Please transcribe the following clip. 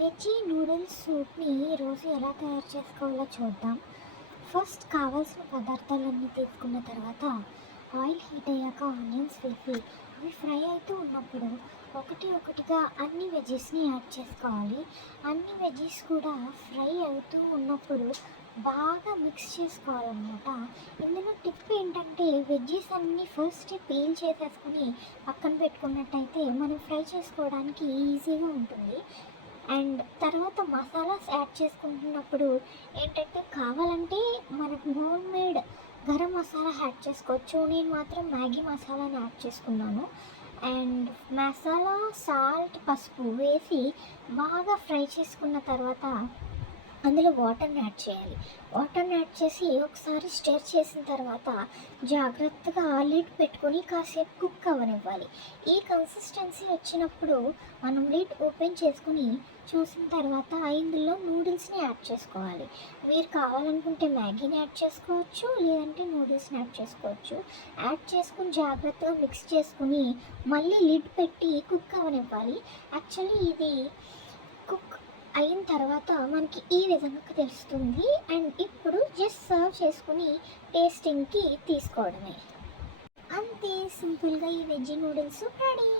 Veggie noodles సూప్ని ఈరోజు ఎలా తయారు చేసుకోవాలో చూద్దాం. ఫస్ట్ కావాల్సిన పదార్థాలన్నీ తీసుకున్న తర్వాత ఆయిల్ హీట్ అయ్యాక ఆనియన్స్ వేసి అవి ఫ్రై అవుతూ ఉన్నప్పుడు ఒకటిగా అన్ని వెజ్జెస్ని యాడ్ చేసుకోవాలి. అన్ని వెజ్జెస్ కూడా ఫ్రై అవుతూ ఉన్నప్పుడు బాగా మిక్స్ చేసుకోవాలన్నమాట. ఇందులో టిప్ ఏంటంటే వెజ్జెస్ అన్నీ ఫస్ట్ పీల్ చేసేసుకుని పక్కన పెట్టుకున్నట్టయితే మనం ఫ్రై చేసుకోవడానికి ఈజీగా ఉంటుంది. అండ్ తర్వాత మసాలాస్ యాడ్ చేసుకుంటున్నప్పుడు ఏంటంటే కావాలంటే మనకు home made garam masala add చేసుకోవచ్చు. నేను మాత్రం మ్యాగీ మసాలాని యాడ్ చేసుకున్నాను. అండ్ మసాలా, సాల్ట్, పసుపు వేసి బాగా ఫ్రై చేసుకున్న తర్వాత అందులో వాటర్ని యాడ్ చేయాలి. వాటర్ని యాడ్ చేసి ఒకసారి స్టిర్ చేసిన తర్వాత జాగ్రత్తగా లిడ్ పెట్టుకొని కాసేపు కుక్ అవ్వనివ్వాలి. ఈ కన్సిస్టెన్సీ వచ్చినప్పుడు మనం లిడ్ ఓపెన్ చేసుకుని చూసిన తర్వాత ఇందులో నూడిల్స్ని యాడ్ చేసుకోవాలి. మీరు కావాలనుకుంటే మ్యాగీని యాడ్ చేసుకోవచ్చు, లేదంటే నూడిల్స్ని యాడ్ చేసుకోవచ్చు. యాడ్ చేసుకుని జాగ్రత్తగా మిక్స్ చేసుకుని మళ్ళీ లిడ్ పెట్టి కుక్ అవ్వనివ్వాలి. యాక్చువల్లీ ఇది కుక్ అయిన తర్వాత మనకి ఈ విధంగా తెలుస్తుంది. అండ్ ఇప్పుడు జస్ట్ సర్వ్ చేసుకుని టేస్టింగ్కి తీసుకోవడమే. అంతే సింపుల్గా ఈ వెజ్ నూడిల్స్ రెడీ.